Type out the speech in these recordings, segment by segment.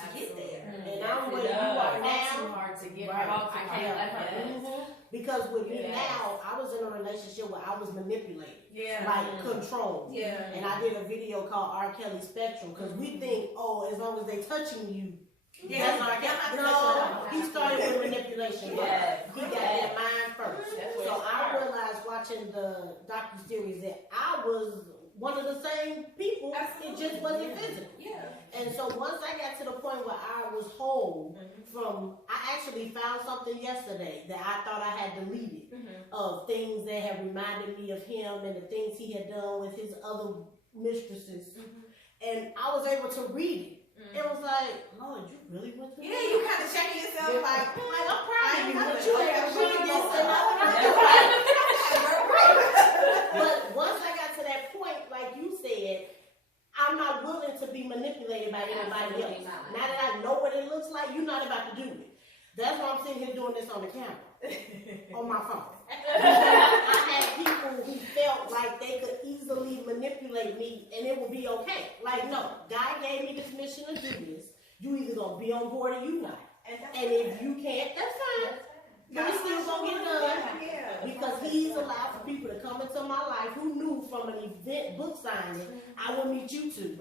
to get there. And I'm where you are now. Too hard to get Right. I can't let her. Because with me now, I was in a relationship where I was manipulated. Like controlled. And I did a video called R. Kelly Spectrum because we think, oh, as long as they touching you, that's not no, he started with manipulation. He got that mind first. So I realized watching the docuseries that I was one of the same people. It just wasn't physical. And so once I got to the point where I was whole from, I actually found something yesterday that I thought I had deleted of things that had reminded me of him and the things he had done with his other mistresses. And I was able to read it. It was like, Lord, you really went through that? You kind of checking yourself like I'm proud of you, but you have read this But once I got to that point, like you said, I'm not willing to be manipulated by anybody else. Now that I know what it looks like, you're not about to do it. That's why I'm sitting here doing this on the camera, on my phone. I had people who felt like they could easily manipulate me and it would be okay. Like, no, God gave me this mission to do this. You either gonna be on board or you not. And if you can't, that's fine. But it's still gonna get done because He's allowed for people to come into my life who knew from an event book signing I would meet you too,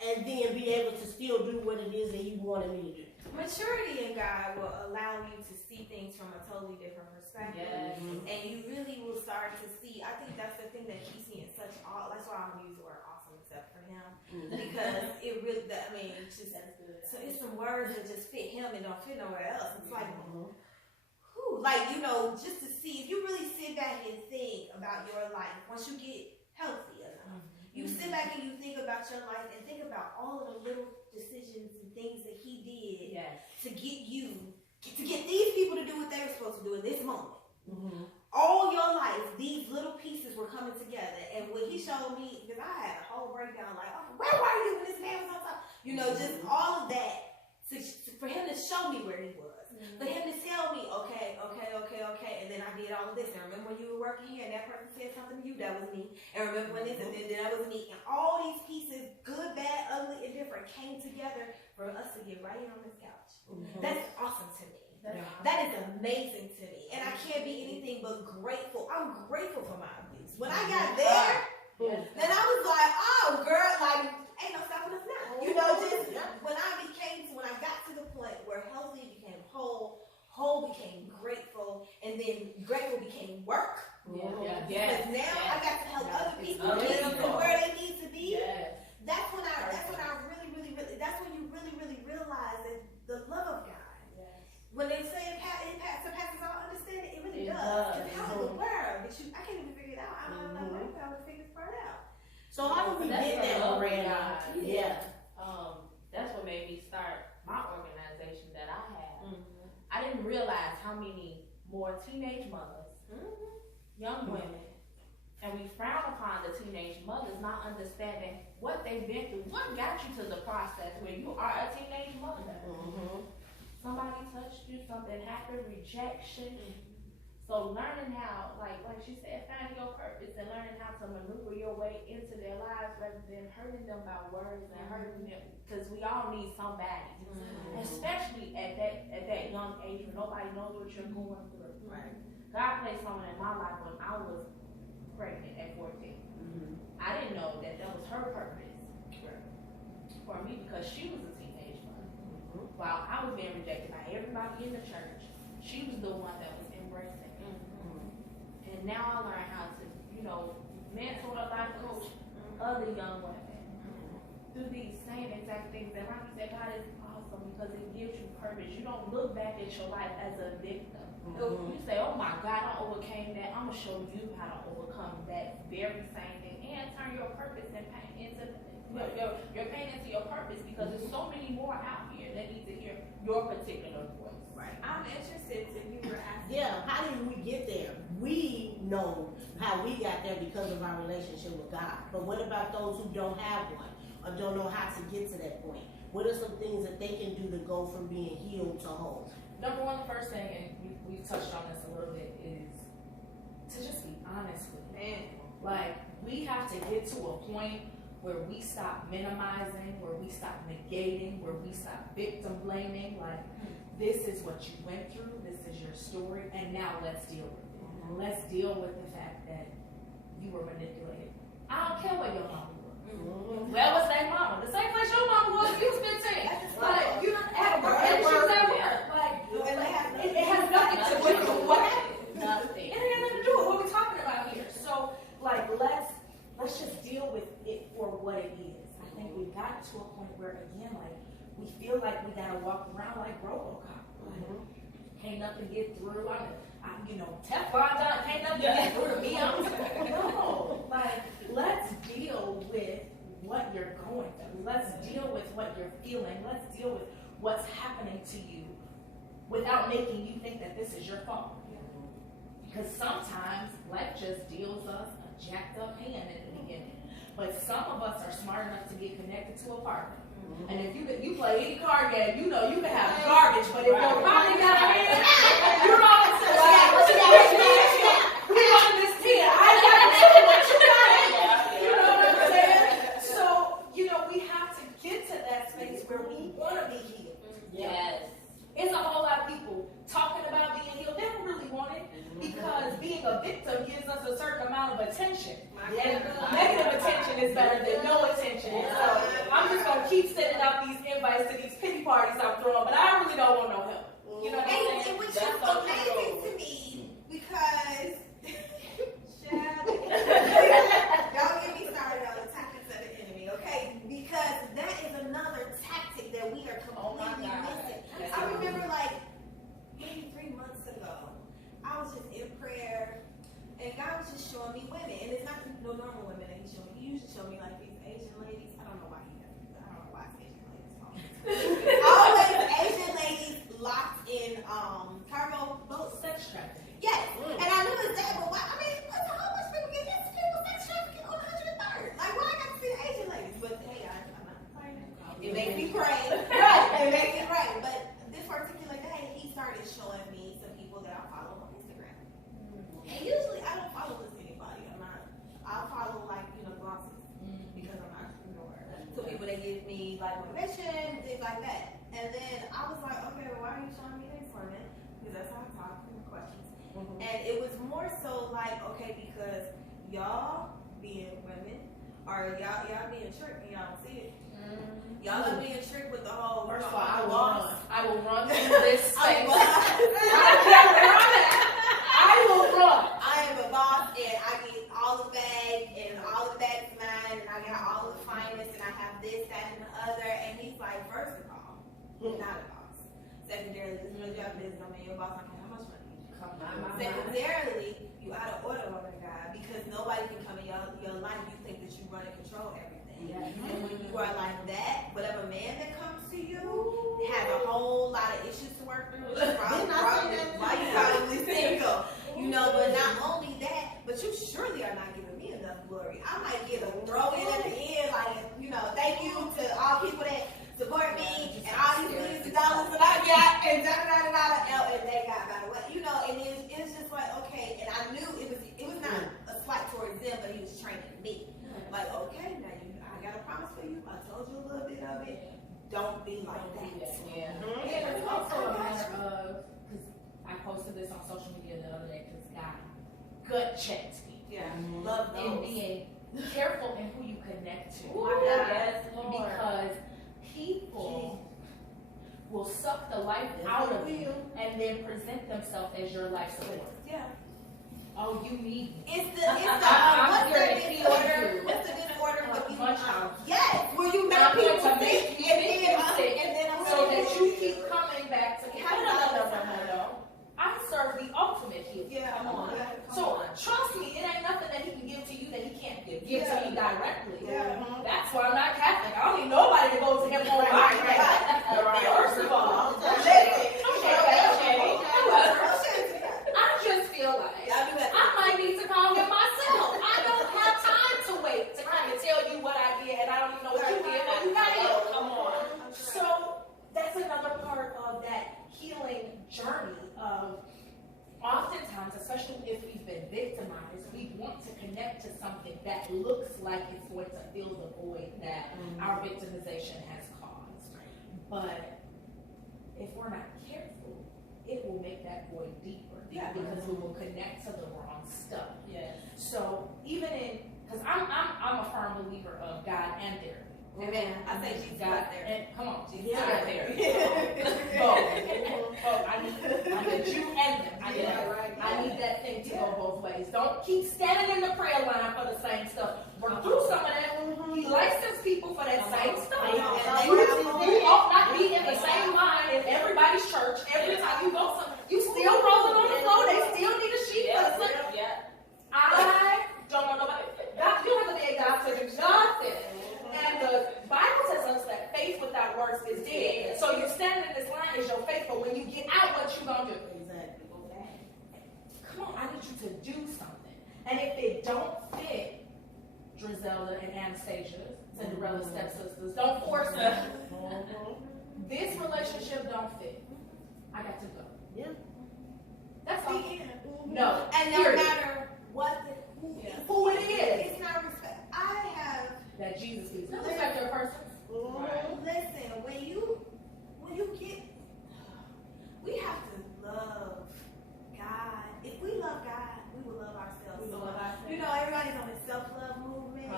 and then be able to still do what it is that He wanted me to do. Maturity in God will allow you to see things from a totally different perspective, and you really will start to see. I think that's the thing that keeps me in such awe. That's why I don't use the word awesome except for Him, because it really. I mean, it's just so it's some words that just fit Him and don't fit nowhere else. It's like. Like, you know, just to see, if you really sit back and think about your life, once you get healthy enough, you sit back and you think about your life and think about all of the little decisions and things that He did to get you, to get these people to do what they were supposed to do in this moment. All your life, these little pieces were coming together. And what He showed me, because I had a whole breakdown, like, oh, where were you when this man was on top? You know, just all of that, for Him to show me where He was. For Him to tell me, okay, and then I did all of this. And remember when you were working here and that person said something to you, that was me. And remember when this, and then that was me. And all these pieces, good, bad, ugly, and different, came together for us to get right here on this couch. That's awesome to me. That is amazing to me. And I can't be anything but grateful. I'm grateful for my abuse. When I got there, then I was like, oh, girl, like, ain't no stopping us now. You know, just when I got to the point where healthy became whole became grateful, and then grateful became work. Because now I got to help other people get to where they need to be. That's when that's when you really realize that the love of God. When they say it surpasses all understanding, it really does. Because how in the world I can't even figure it out. I'm like, where did I figure this part out? So how do we get there, Miranda? That's what made me start my organization that I have. I didn't realize how many more teenage mothers, young women, and we frown upon the teenage mothers not understanding what they've been through. What got you to the process where you are a teenage mother? Somebody touched you, something happened, rejection. So learning how, like she said, finding your purpose and learning how to maneuver your way into their lives rather than hurting them by words and hurting them, because we all need somebody, especially at that young age when nobody knows what you're going through. God placed someone in my life when I was pregnant at 14. I didn't know that was her purpose for me because she was a teenage mother. While I was being rejected by everybody in the church, she was the one that was embracing. And now I learn how to, mentor, life coach other young women through these same exact things. And like you said, God is awesome because it gives you purpose. You don't look back at your life as a victim. You say, oh my God, I overcame that. I'm going to show you how to overcome that very same thing and turn your purpose and pain into your pain into your purpose, because there's so many more out here that need to hear your particular voice. I'm interested in you were asking. How did we get there? We know how we got there because of our relationship with God. But what about those who don't have one or don't know how to get to that point? What are some things that they can do to go from being healed to whole? Number one, the first thing, and we touched on this a little bit, is to just be honest with you. Like, we have to get to a point where we stop minimizing, where we stop negating, where we stop victim blaming. Like, this is what you went through, this is your story, and now let's deal with it. Let's deal with the fact that you were manipulated. I don't care where your mama was. Where was that mama? The same place your mama was when you was 15. Like, you don't have work, and she was at work. Like, it has nothing to do with what happened. Nothing. It has nothing to do with what we're talking about here. So, like, let's just deal with it for what it is. I think we got to a point where, again, like, we feel like we gotta walk around like RoboCop. Like, can't nothing get through. Teflon Don, can't nothing get through to me. No, like, let's deal with what you're going through. Let's deal with what you're feeling. Let's deal with what's happening to you without making you think that this is your fault. Because sometimes life just deals us a jacked up hand in the beginning. But some of us are smart enough to get connected to a partner. And if you play any card game, you know you can have garbage, but if your partner got a hand, you're all we on this 10. I got to tell you what you got. You know what I'm saying? So, we have to get to that space where we want to be healed. Yes. It's a whole lot of people talking about being healed. They don't really want it because being a victim gives us a certain amount of attention. And negative attention is better than no attention. So I'm just going to keep sending out these invites to these pity parties I'm throwing, but I really don't want no help. You know what I'm saying? Which is amazing to me because, don't get me started on the tactics of the enemy, okay? Because that is another tactic that we are completely missing. I remember maybe 3 months ago, I was just in prayer and God was just showing me women. And it's not no normal women that He's showing me. He usually show me these Asian ladies. I don't know why He does it. I don't know why it's Asian ladies. Always Asian ladies locked in cargo boats. Sex trafficking. Yes. And I knew it's that, but why? I mean, how much people get this people sex trafficking on 103rd? Like, why I got to see the Asian ladies? But hey, I'm not complaining. It makes me pray. Right. It makes me pray. But this particular day, He started showing me some people that I follow on Instagram. And usually I don't follow just anybody. I'll follow bosses because I'm an entrepreneur. So people that give me motivation, things like that. And then I was like, okay, well, why are you showing me this for a minute? Because that's how I talk and questions. And it was more so okay, because y'all being women or y'all being tricked and y'all don't see it. Y'all are being tricked with the whole First of all, I will run through this space. I will run. I am a boss and I get all the bags and all the bags mine and I got all the finest and I have this, that, and the other. And he's like, first of all, you're not a boss. Secondarily, this is no job business. I mean, you're a boss. I mean, how much money you come on? Secondarily, you out of order, woman of God, because nobody can come in your life. You think that you run and control everything. And when you are like that, whatever man that comes to you has a whole lot of issues to work through. Which is why you probably single. But not only that, but you surely are not giving me enough glory. I might give a throw in at the end, thank you to all people that support me and all these millions of dollars that I got and and they got by the way, and it's just okay. And I knew it was not a slight towards them, but He was training me. Okay, now I got a promise for you. I told you a little bit of it. Don't be like that. Yeah. And it's also a matter of, because I posted this on social media the other day, because God gut checked me. Yeah, love those. And being careful in who you connect to. Ooh, yes, Lord. Because people will suck the life out of you and then present themselves as your life support. Yeah. Oh, you need me. What's the disorder? What's the disorder? Yes, where you make people think and then I'm so that you keep coming back to me. No. I serve the ultimate healer. Yeah, come on. So trust me, it ain't nothing that He can give to you that He can't give to me directly. Yeah. That's why I'm not Catholic. I don't need nobody to go to Him for my First of all, I just feel like I might need to call Him myself. I don't have time to wait to kind of tell you what I did, and I don't even know what you did. But you got it. to fill the void that our victimization has caused. But if we're not careful, it will make that void deeper because we will connect to the wrong stuff. So even because I'm a firm believer of God and therapy. Amen. I say she's God got there. and come on, Jesus Yeah. got therapy. Both. I need the Jew and them. I need that thing to go both ways. Don't keep standing in the prayer line for the same stuff. Work through some of that. He licensed people for that same stuff. I know. You ought not be in the same line in everybody's church. Every time you go somewhere, you still rolling on the floor. They still need a sheet for the I don't know nobody. God, you have to be a God said nothing. And the Bible tells us that faith without works is dead. So you're standing in this line is your faith, but when you get out, what you gonna do? Exactly. Come on, I need you to do something. And if it don't fit, Drizelda and Anastasia, Cinderella stepsisters, don't force it. This relationship don't fit. I got to go. Yeah. That's all. No. And no Period. matter what, Who it is it's not respect. I have. that Jesus is. Not respect their person. Listen, when you get, we have to love God. If we love God, we will love ourselves. You know, everybody's on the self-love movement.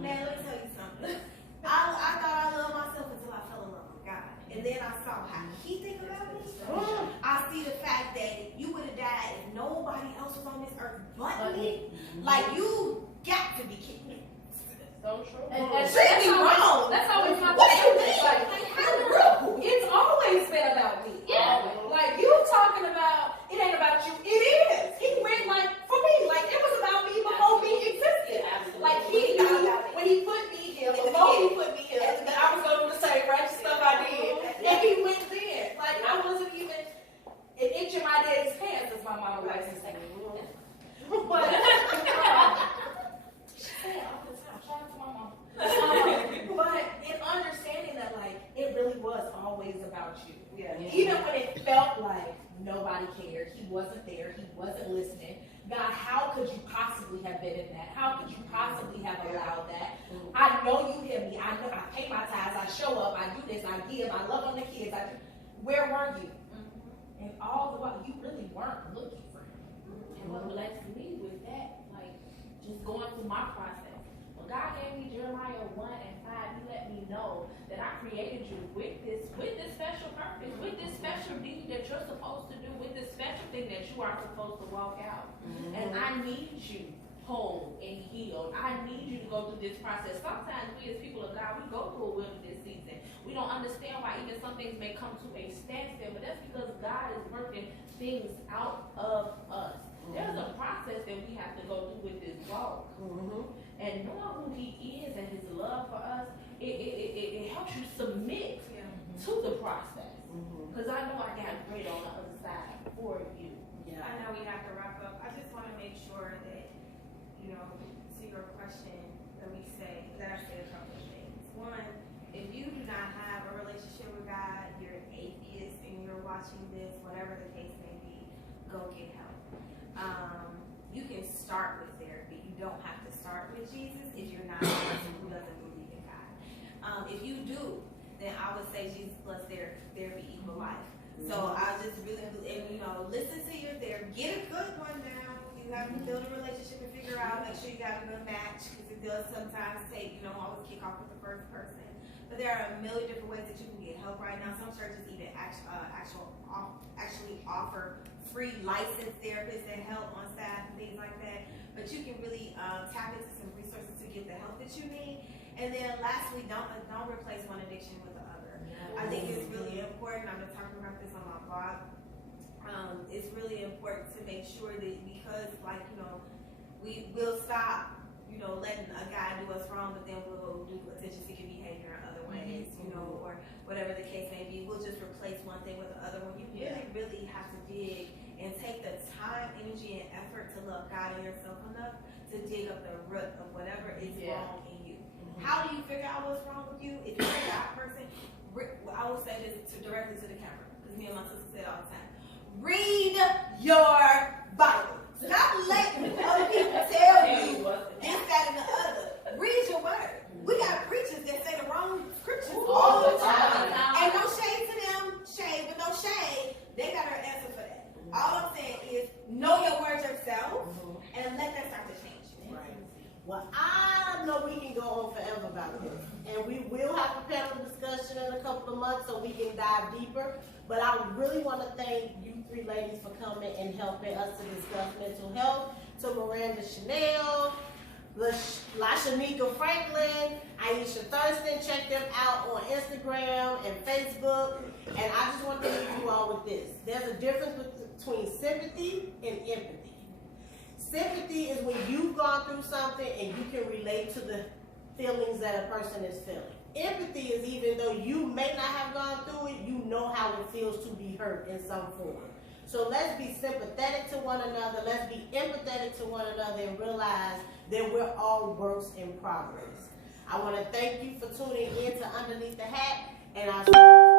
Man, let me tell you something. I thought I loved myself until I fell in love with God. And then I saw how He think about me. I see the fact that you would have died if nobody else was on this earth but me. Like, you got to be kidding me. So true. And Treat me wrong. That's always my What do you thing. mean? Like, it's always been about me. Yeah. Like, you talking about, it ain't about you. It is. He went like, for me, like, it was about me before me existed. Absolutely. Like, he knew when he put me here, before he put me here, that I was going to do the same ratchet stuff I did. And he went then. Like, I wasn't even an inch in my daddy's pants, as my mama likes to say. But, she said it all the time. Shout out to my mom. But in understanding that, like, it really was always about you. Even when it felt like nobody cared, he wasn't there, he wasn't listening. God, how could you possibly have been in that? How could you possibly have allowed that? I know you hear me. I know I pay my tithes. I show up. I do this. I give. I love on the kids. Where were you? And all the while, you really weren't looking for him. And what blessed me was that, like, just going through my process. When God gave me Jeremiah 1 and 5, He let me know that I created you with this special purpose, with this special deed that you're supposed to do, with this special thing that you are supposed to walk out. And I need you whole and healed. I need you to go through this process. Sometimes we as people of God, we go through a wilderness season. We don't understand why even some things may come to a standstill, but that's because God is working things out of us. There's a process that we have to go through with this walk. And knowing who He is and His love for us, it helps you submit to the process. Because I know I got great on the other side for you. I know we have to wrap up. I just want to make sure that, you know, to your question that I say a couple of things. One, if you do not have a relationship with God, you're an atheist and you're watching this, whatever the case may be, go get help. You can start with therapy. You don't have to start with Jesus if you're not a person who doesn't believe in God. If you do, then I would say Jesus plus therapy equal life. So I just really, and you know, listen to your therapist. Get a good one now. You have to build a relationship and figure out, make sure you got a good match, because it does sometimes take, you know, always kick off with the first person. But there are a million different ways that you can get help right now. Some churches even actually offer free licensed therapists that help on staff and things like that. But you can really tap into some resources to get the help that you need. And then lastly, don't replace one addiction with the other. I think it's really important. I've been talking about this on my blog. It's really important to make sure that, because, like, you know, we will stop, you know, letting a guy do us wrong, but then we'll do attention-seeking behavior in other ways, you know, or whatever the case may be. We'll just replace one thing with the other one. You really have to dig and take the time, energy, and effort to love God and yourself enough to dig up the root of whatever is wrong in you. How do you figure out what's wrong with you? If you're a God person, I will say this directly to the camera, because me and my sister say it all the time. Read your Bible. Stop letting other people tell you this, that, and the other. Read your word. know your worth yourself, and let that start to change. Right. Well, I know we can go on forever about this, and we will have a panel discussion in a couple of months so we can dive deeper. But I really want to thank you three ladies for coming and helping us to discuss mental health. To Miranda Chanel, LaShanika Franklin, Aisha Thurston. Check them out on Instagram and Facebook. And I just want to leave you all with this. There's a difference between sympathy and empathy. Sympathy is when you've gone through something and you can relate to the feelings that a person is feeling. Empathy is even though you may not have gone through it, you know how it feels to be hurt in some form. So let's be sympathetic to one another. Let's be empathetic to one another and realize that we're all works in progress. I want to thank you for tuning in to Underneath the Hat, and I'll see you